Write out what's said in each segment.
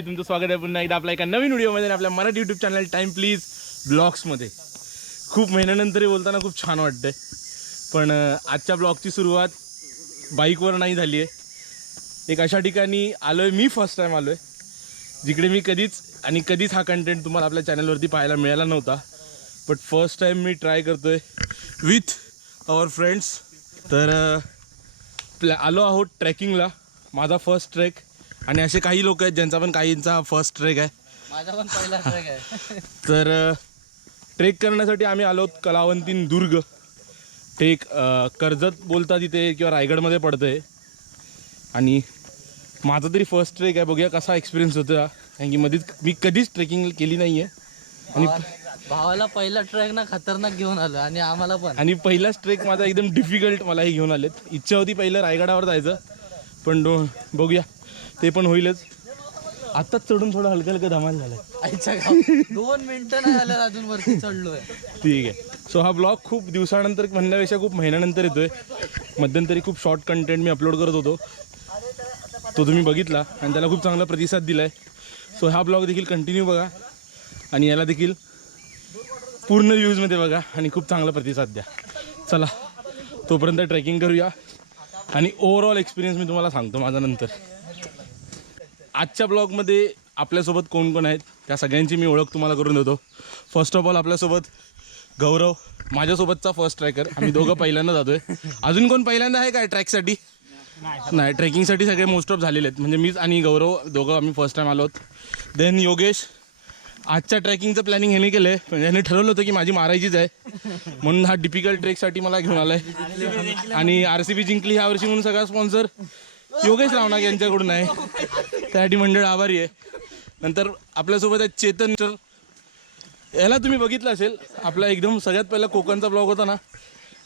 मंडळी तुमचं स्वागत आहे पुन्हा एकदा आपल्या एका नवीन व्हिडिओमध्ये आणि आपल्या Marathi YouTube channel time please ब्लॉग्समध्ये खूप महिन्यानंतरही बोलताना खूप छान वाटतंय. पण आजच्या ब्लॉगची सुरुवात बाईकवर नाही झाली आहे. एक अशा ठिकाणी आलो आहे मी फर्स्ट टाईम आलो आहे जिकडे मी कधीच आणि कधीच हा कंटेंट तुम्हाला आपल्या चॅनलवरती पाहायला मिळाला नव्हता. बट फर्स्ट टाईम मी ट्राय करतोय विथ अवर फ्रेंड्स तर प्लॅ आलो आहोत ट्रेकिंगला माझा फर्स्ट ट्रेक आणि असे काही लोक आहेत ज्यांचा पण काहींचा फर्स्ट ट्रेक आहे. माझा पण पहिला ट्रेक आहे. तर ट्रेक करण्यासाठी आम्ही आलो कलावंतीन दुर्ग. ट्रेक कर्जत बोलतात इथे किंवा रायगडमध्ये पडतं आहे आणि माझा तरी फर्स्ट ट्रेक आहे. बघूया कसा एक्सपिरियन्स होतो. कारण की मध्येच मी कधीच ट्रेकिंग केली नाही आहे आणि भावाला पहिला ट्रेक ना खतरनाक घेऊन आलो आणि आम्हाला पण. आणि पहिलाच ट्रेक माझा एकदम डिफिकल्ट मला हे घेऊन आलेत. इच्छा होती पहिलं रायगडावर जायचं. पण बघूया. ते पण होईलच. आत्ताच चढून थोडं हलकं हलकं धमाल झालं आईच्या गाव दोन मिनिटं नाही झालं अजून वरती चढलोय. ठीक आहे. सो हा ब्लॉग खूप दिवसानंतर म्हणण्यापेक्षा खूप महिन्यानंतर येतोय. मध्यंतरी खूप शॉर्ट कंटेंट मी अपलोड करत होतो. तो तुम्ही बघितला आणि त्याला खूप चांगला प्रतिसाद दिला आहे सो हा ब्लॉग देखील कंटिन्यू बघा. आणि याला देखील पूर्ण व्ह्यूजमध्ये बघा आणि खूप चांगला प्रतिसाद द्या. चला तोपर्यंत ट्रेकिंग करूया. आणि ओव्हरऑल एक्सपिरियन्स मी तुम्हाला सांगतो माझा नंतर आजच्या ब्लॉगमध्ये आपल्यासोबत कोण कोण आहेत? त्या सगळ्यांची मी ओळख तुम्हाला करून देतो. फर्स्ट ऑफ ऑल आपल्यासोबत गौरव माझ्यासोबतचा फर्स्ट ट्रॅकर आम्ही दोघं पहिल्यांदा जातोय. अजून कोण पहिल्यांदा आहे काय ट्रॅकसाठी नाही ट्रेकिंगसाठी सगळे मोस्ट ऑफ झालेले आहेत. म्हणजे मीच आणि गौरव दोघं आम्ही फर्स्ट टाइम आलो आहोत. देन योगेश आजच्या ट्रॅकिंगचं प्लॅनिंग ह्याने केलं आहे म्हणजे ह्याने ठरवलं होतं की माझी मारायचीच आहे. म्हणून हा डिफिकल्ट ट्रेकसाठी मला घेऊन आला आहे आणि आर सी बी जिंकली ह्या वर्षी म्हणून सगळा स्पॉन्सर योगेश रावणाग यांच्याकडून आहे. त्यासाठी मंडळ आभारी आहे. नंतर आपल्यासोबत आहे चेतन सर याला तुम्ही बघितलं असेल आपला एकदम सगळ्यात पहिला कोकणचा ब्लॉग होता ना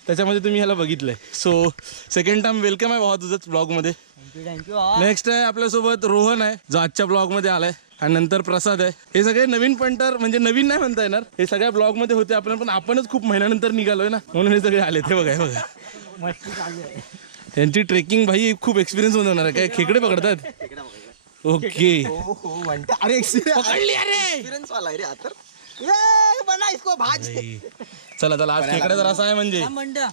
त्याच्यामध्ये तुम्ही ह्याला बघितलंय. सो सेकंड टाइम वेलकम आहे भावा तुझंच ब्लॉगमध्ये. नेक्स्ट आहे आपल्यासोबत रोहन आहे जो आजच्या ब्लॉगमध्ये आलाय. आणि नंतर प्रसाद आहे. हे सगळे नवीन पंटर म्हणजे नवीन नाही म्हणता येणार. हे सगळ्या ब्लॉगमध्ये होते आपण पण आपणच खूप महिन्यानंतर निघालोय ना. म्हणून हे सगळे आले ते बघा हे बघा. यांची ट्रेकिंग भाई खूप एक्सपिरियन्स होणार आहे. काय खेकडे पकडतात ओके अरे पकडली अरे! एक्सपिरियन्स वाला है रे आता ये बना इसको भाज. चला चला आज खेकडे तर असा आहे म्हणजे. मंड्या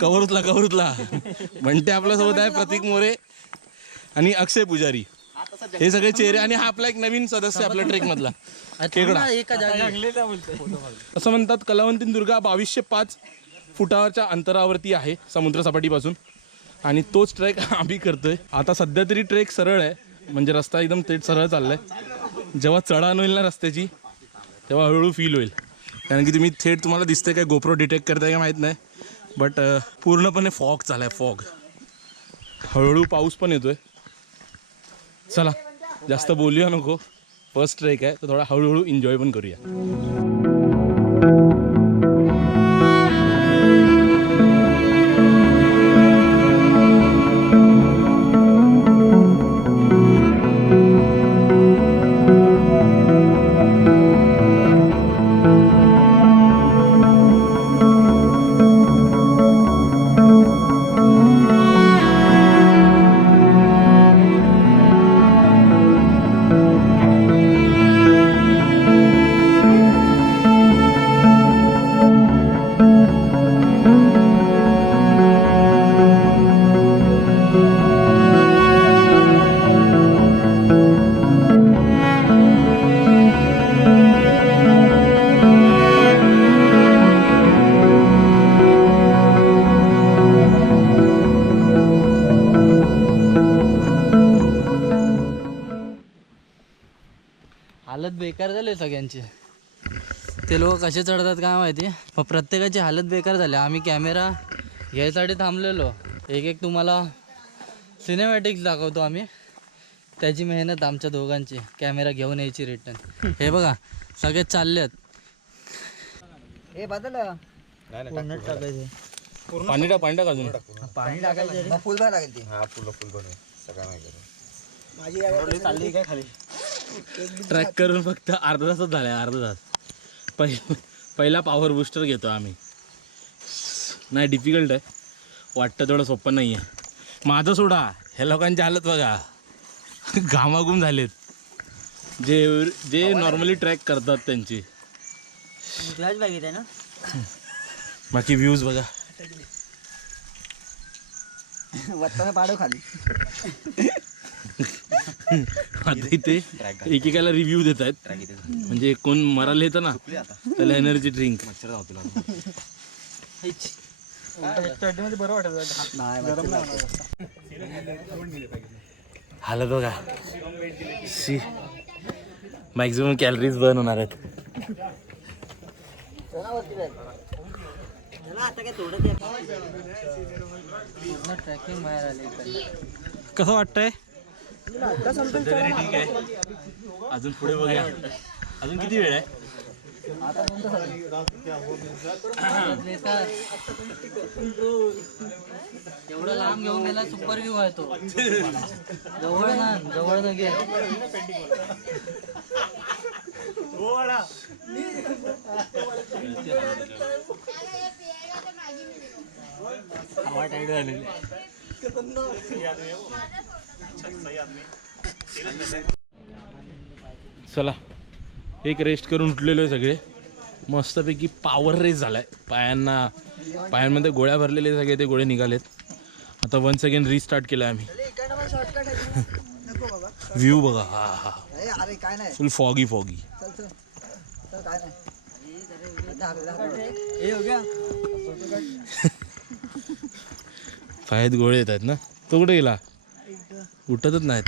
कवरुतला कवरुतला. म्हणते आपल्यासोबत आहे प्रतीक मोरे आणि अक्षय पुजारी. हे सगळे चेहरे आणि हा आपला एक नवीन सदस्य आपल्या ट्रेक मधला. खेकडा. एका जागी. असं म्हणतात कलावंतीन दुर्गा बावीसशे पाच फुटावरच्या अंतरावरती आहे समुद्र सपाटीपासून आणि तोच ट्रेक आम्ही करतोय. आता सध्या तरी ट्रेक सरळ आहे. म्हणजे रस्ता एकदम थेट सरळ चाललाय. जेव्हा चढाण होईल ना रस्त्याची तेव्हा हळूहळू फील होईल. कारण की तुम्ही थेट तुम्हाला दिसतंय काय गोप्रो डिटेक्ट करताय का माहीत नाही. बट पूर्णपणे फॉग चालाय फॉग हळूहळू पाऊस पण येतोय. चला जास्त बोलूया नको. फर्स्ट ट्रेक आहे तर थोडा हळूहळू एन्जॉय पण करूया. सगळ्यांची. ते लोक कसे चढतात काय माहिती? पण प्रत्येकाची हालत बेकार झाली. आम्ही कॅमेरा घ्यायसाठी थांबलेलो. एक एक तुम्हाला सिनेमॅटिक्स दाखवतो आम्ही. त्याची मेहनत आमच्या दोघांची. कॅमेरा घेऊन यायची रिटर्न हे बघा सगळे चाललेत ए बदल. पाणी टाक पाणी टाक अजून. पाणी टाकायचं. फुल लागेल ती. माझी गाडी चालली काय खाली? ट्रॅक करून फक्त अर्धा तासच झालाय अर्धा तास. पहिला पहिला पॉवर बुस्टर घेतो आम्ही. नाही डिफिकल्ट आहे. वाटतं तेवढं सोपं नाही आहे माझं सोडा. ह्या लोकांची हालत बघा. घामाघूम झालेत. जे जे नॉर्मली ट्रॅक करतात त्यांची. आहे ना? बाकी व्ह्यूज बघा. वत्ताने पाडव खाली. आता इथे एकेकाला रिव्ह्यू देत आहेत. म्हणजे कोण मरायला येतं ना त्याला एनर्जी ड्रिंकमध्ये बरं वाटत हालत बघा. सी मॅक्झिमम कॅलरीज बर्न होणार आहेत. आता काय कसं वाटतंय ठीक आहे अजून पुढे बघूया. अजून किती वेळ आहे. एवढं लांब घेऊन गेला सुपर व्ह्यू आहे तो. जवळ ना जवळ न घे. चला एक रेस्ट करून उठलेलो आहे सगळे. मस्तपैकी पॉवर रेस झालाय. पायांना पायांमध्ये गोळ्या भरलेले सगळे ते गोळे निघालेत. आता वन सेकंड रिस्टार्ट केलं आम्ही. आहे. व्ह्यू बघा. हा हा. Full foggy foggy. पायात गोळे येत आहेत ना? तो कुठे गेला? उठतच नाहीत.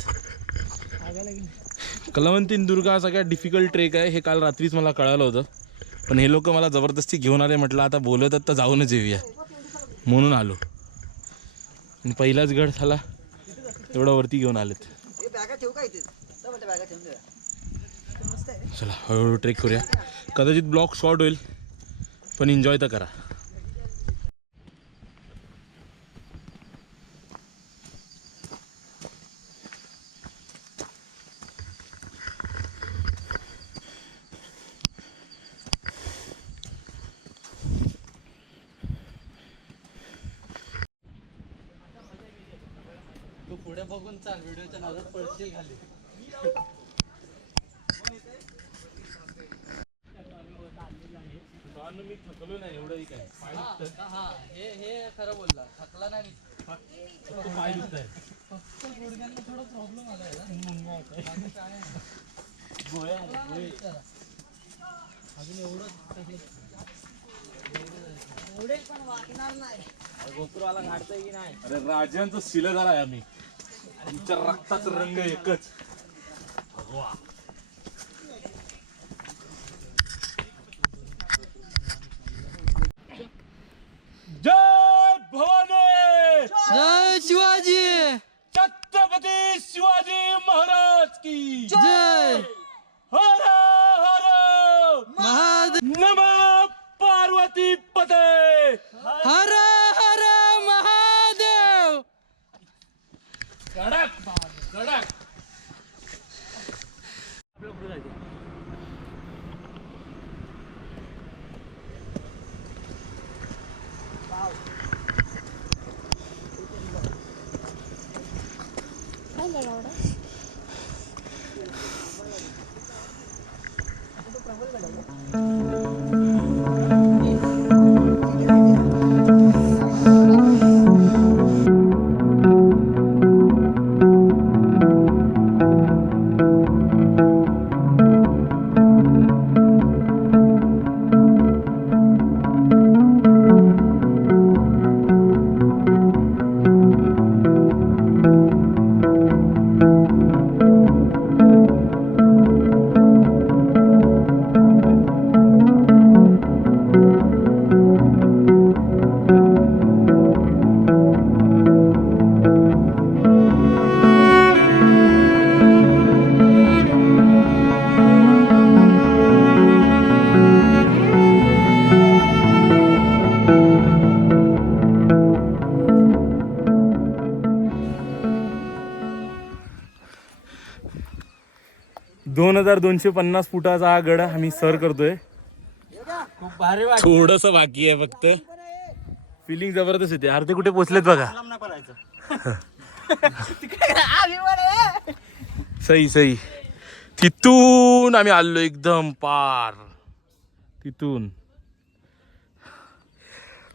कलवंतीन दुर्गा सगळ्यात डिफिकल्ट ट्रेक आहे हे काल रात्रीच मला कळालं होतं. पण हे लोक मला जबरदस्ती घेऊन आले म्हटलं आता बोलवतात तर जाऊनच येऊया. म्हणून आलो. आणि पहिलाच गड झाला एवढा वरती घेऊन आलेत. चला हळूहळू ट्रेक करूया. कदाचित ब्लॉक शॉर्ट होईल पण एन्जॉय तर करा. बघून चाल व्हिडिओच्या नादात पडशील खाली. मी थकलो नाही एवढंही काय हा हा, खरं बोलला. थकला नाही मी. पाय दुखत आहे फक्त गुडघ्यांना थोडा प्रॉब्लेम नाही. अजून एवढं थकलं. अरे राजांचं शिलं झाला आहे आम्ही. आमच्या रक्ताचा रंग एकच. भगवा जय भवानी! जय शिवाजी! छत्रपती शिवाजी महाराज की जय! दोन हजार दोनशे पन्नास फुटाचा हा गड आम्ही सर करतोय. खूप भारी वाट थोडस बाकी आहे फक्त. फिलिंग जबरदस्त येते अर्धे कुठे पोचलेत बघा. सही सही तिथून आम्ही आलो एकदम पार. तिथून.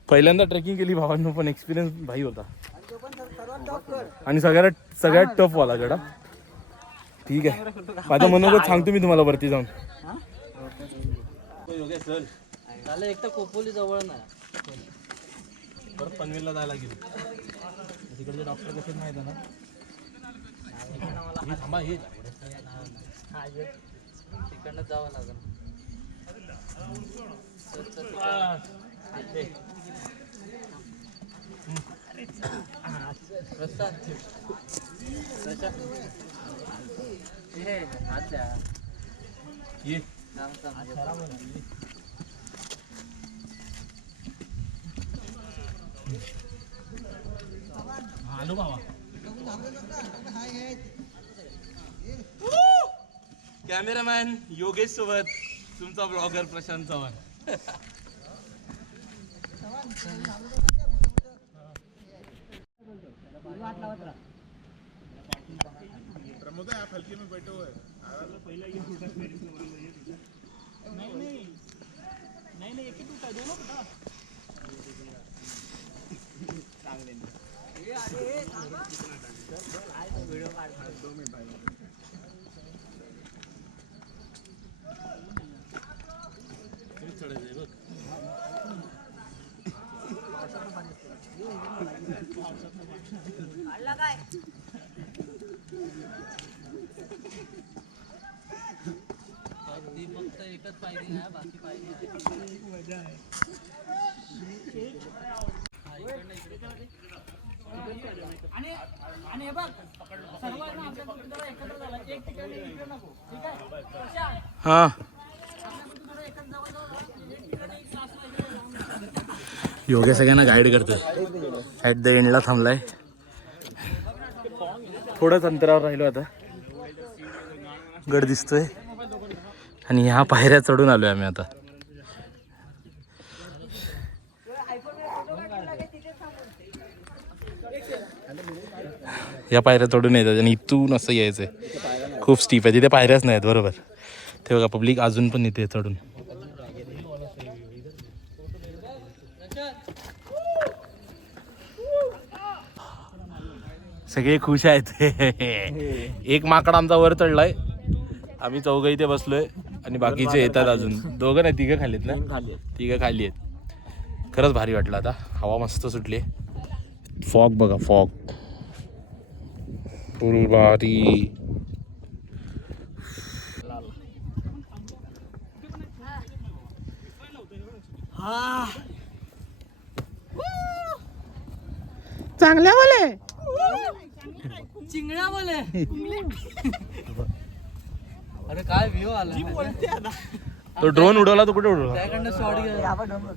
पहिल्यांदा ट्रेकिंग केली भावांनो पण एक्सपिरियन्स भाई होता. आणि सगळ्यात सगळ्यात टफ वाला गडा ठीक आहे. माझं मनोगत सांगतो मी तुम्हाला वरती जाऊन. झालं एक तर कोपोली जवळ नाही परत पनवेलला जायला लागेल. तिकडचे डॉक्टर कसे माहीत ना? हे थांबा हे. तिकडनं जावं लागेल. आलो बाबा कॅमेरामॅन योगेश सोबत तुमचा ब्लॉगर प्रशांत चव्हाण. हात द्या. ये थांब, थांब. आलो बाबा कॅमेरामॅन योगेश सोबत तुमचा ब्लॉगर प्रशांत चव्हाण ती फक्त एकच पायरी आहे बाकी पायरी आहे? हा. योगे सगळ्यांना गाईड करतोय. ॲट द एंडला थांबलाय. थोडंच अंतरावर राहिलो आता. गड दिसतोय. आणि ह्या पायऱ्या चढून आलोय आम्ही आता. या पायऱ्या चढून येतात आणि इथून असं यायचंय. खूप स्टीप आहे. तिथे पायऱ्याच नाहीत बरोबर. ते बघा पब्लिक अजून पण येते चढून. सगळे खुश आहेत. एक माकड आमचा वर चढलाय. आम्ही चौघ इथे बसलोय आणि बाकीचे येतात अजून. दोघं नाही तिघं खालीत ना? तिघं खाली आहेत. खरंच भारी वाटलं आता. हवा मस्त सुटली. फॉग बघा फॉग. फुल भारी. चांगल्या वाले. चिंगड्या बोले अरे काय व्ह्यू आला? तो ड्रोन उडवला तो कुठे उडवला? त्याकडनं शॉट डोंगर.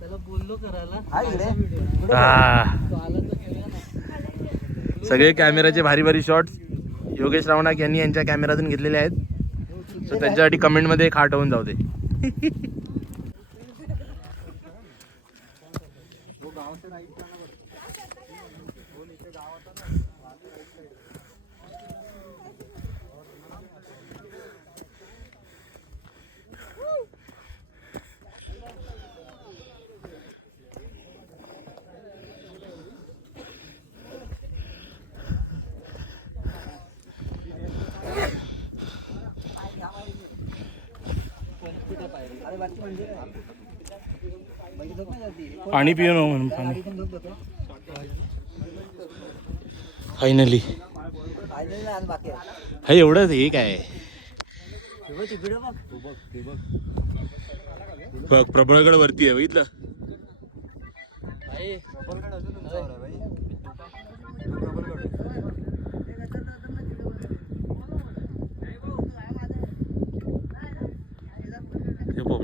त्याला बोललो करायला. हा इकडे. आ, तो आला तर घेऊया ना. सगळे कॅमेराचे भारी भारी शॉट्स योगेश रावणाक यांनी यांच्या कॅमेरातून घेतलेले आहेत. सो त्यांच्यासाठी कमेंटमध्ये एक हार्ट होऊन जाऊ दे. पाणी पिऊ नको म्हणून पाणी. फायनली. हे एवढंच हे काय बघ तिकडे बघ. बघ प्रबळगड वरती आहे बघितलं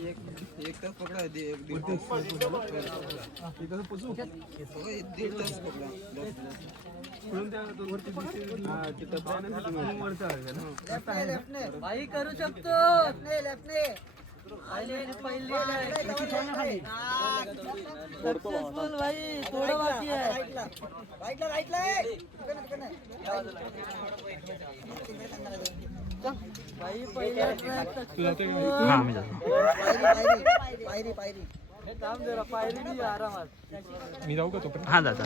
एक. तास पकडा एक तास पकडा बाई करू शकतो सक्सेसफुल भाई थोडं बाकी आहे राईटला राईटला पायरी बी आरामात. मी जाऊ का तोपर्यंत? हा दादा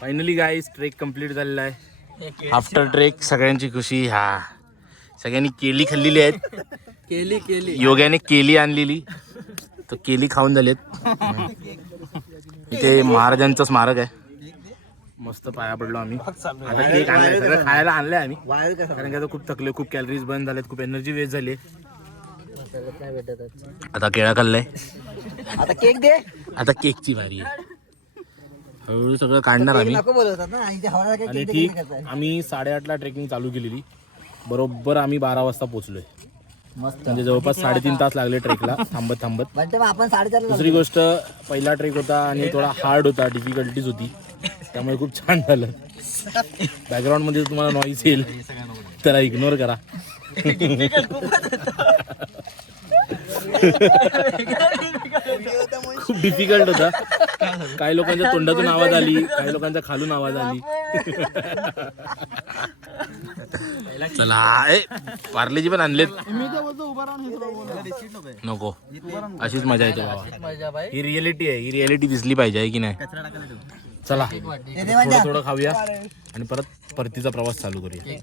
फायनली गाईज ट्रेक कंप्लीट झालेला आहे. आफ्टर ट्रेक सगळ्यांची खुशी हा. सगळ्यांनी केली खाल्लेली आहेत. केली केली. योग्याने केली आणलेली. तर केली खाऊन झालेत. इथे महाराजांचं स्मारक आहे. मस्त पाया पडलो आम्ही. आता केक आणलाय सगळं खायला आणलंय आम्ही. कारण की आता खूप थकले खूप कॅलरीज बंद झालेत खूप एनर्जी वेस्ट झाली आता केळा खाल्लाय. आता केक दे. आता केकची भारी आहे. हळूहळू सगळं काढणार आम्ही. नको बोलवतात ना आणि ठीक. आम्ही साडेआठला ट्रेकिंग चालू केलेली. बरोबर आम्ही बारा वाजता पोहोचलोय. मस्त म्हणजे जवळपास साडेतीन तास लागले ट्रेकला. थांबत थांबत. आपण साडेचार दुसरी गोष्ट पहिला ट्रेक होता आणि थोडा हार्ड होता डिफिकल्टीज होती. त्यामुळे खूप छान झालं. बॅकग्राऊंडमध्ये तुम्हाला नॉईस येईल. त्याला इग्नोर करा. खूप डिफिकल्ट होता. काही लोकांच्या तोंडातून आवाज आली काही लोकांच्या खालून आवाज आली. चला ए पार्लेजी पण आणलेत. नको. अशीच मजा येते बाबा. ही रिअलिटी आहे ही रिअलिटी दिसली पाहिजे आहे की नाही? चला थोडं थोडं खाऊया आणि परत परतीचा प्रवास चालू करूया.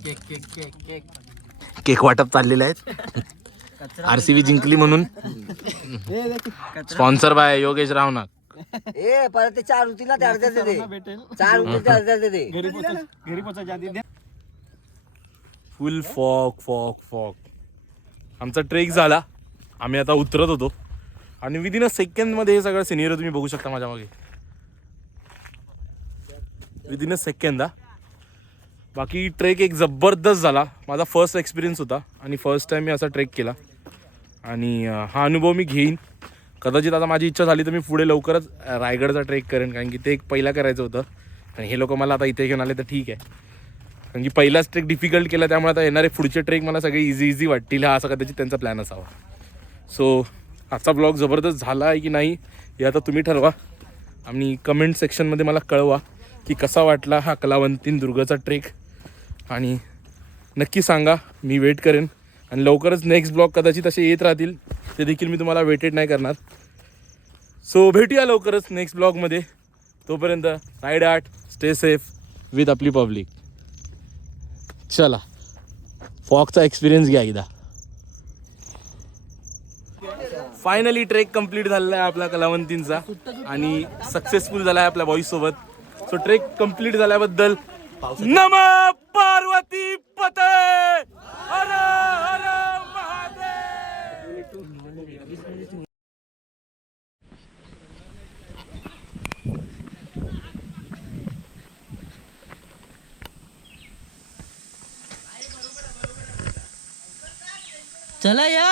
केक वाटप चाललेलं आहे आरसीबी जिंकली म्हणून. स्पॉन्सर बाय योगेश रावनाक ए परत ते चार होतील ना ते अर्ध्यात दे चार होतील ते अर्ध्यात दे फुल फॉक फॉक फॉक. आमचा ट्रेक झाला. आम्ही आता उतरत होतो. आणि विदिन अ सेकंडमध्ये हे सगळं सिनियर तुम्ही बघू शकता माझ्या मागे. विदिन अ सेकंद हा. बाकी ट्रेक एक जबरदस्त झाला. माझा फर्स्ट एक्सपिरियन्स होता. आणि फर्स्ट टाइम मी असा ट्रेक केला. आणि हा अनुभव मी घेईन. कदाचित आता माझी इच्छा झाली तर मी पुढे लवकरच रायगडचा ट्रेक करेन कारण की ते एक पहिला करायचं होतं. आणि हे लोक मला आता इथे घेऊन आले तर ठीक आहे. कारण की पहिलाच ट्रेक डिफिकल्ट केला त्यामुळे आता येणारे पुढचे ट्रेक मला सगळे इझी इझी वाटतील. हा असा कदाचित त्यांचा प्लॅन असावा. सो आजचा ब्लॉग जबरदस्त झाला आहे की नाही हे आता तुम्ही ठरवा. आणि कमेंट सेक्शनमध्ये मला कळवा की कसा वाटला हा कलावंतीन दुर्गाचा ट्रेक आणि नक्की सांगा मी वेट करेन. आणि लवकरच नेक्स्ट ब्लॉग कदाचित असे येत राहतील. ते देखील मी तुम्हाला वेटेड नाही करणार. सो भेटूया लवकरच नेक्स्ट ब्लॉगमध्ये तोपर्यंत ride hard stay safe with आपली पब्लिक चला. फॉकचा एक्सपिरियन्स घ्या एकदा. फायनली ट्रेक कंप्लीट झालेला आहे आपला कलावंतींचा आणि सक्सेसफुल झाला आहे आपल्या बॉईज सोबत. सो ट्रेक कंप्लीट झाल्याबद्दल नम पार्वती पते! चला या.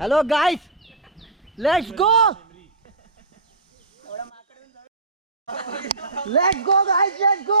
Hello guys let's go let's go guys let's go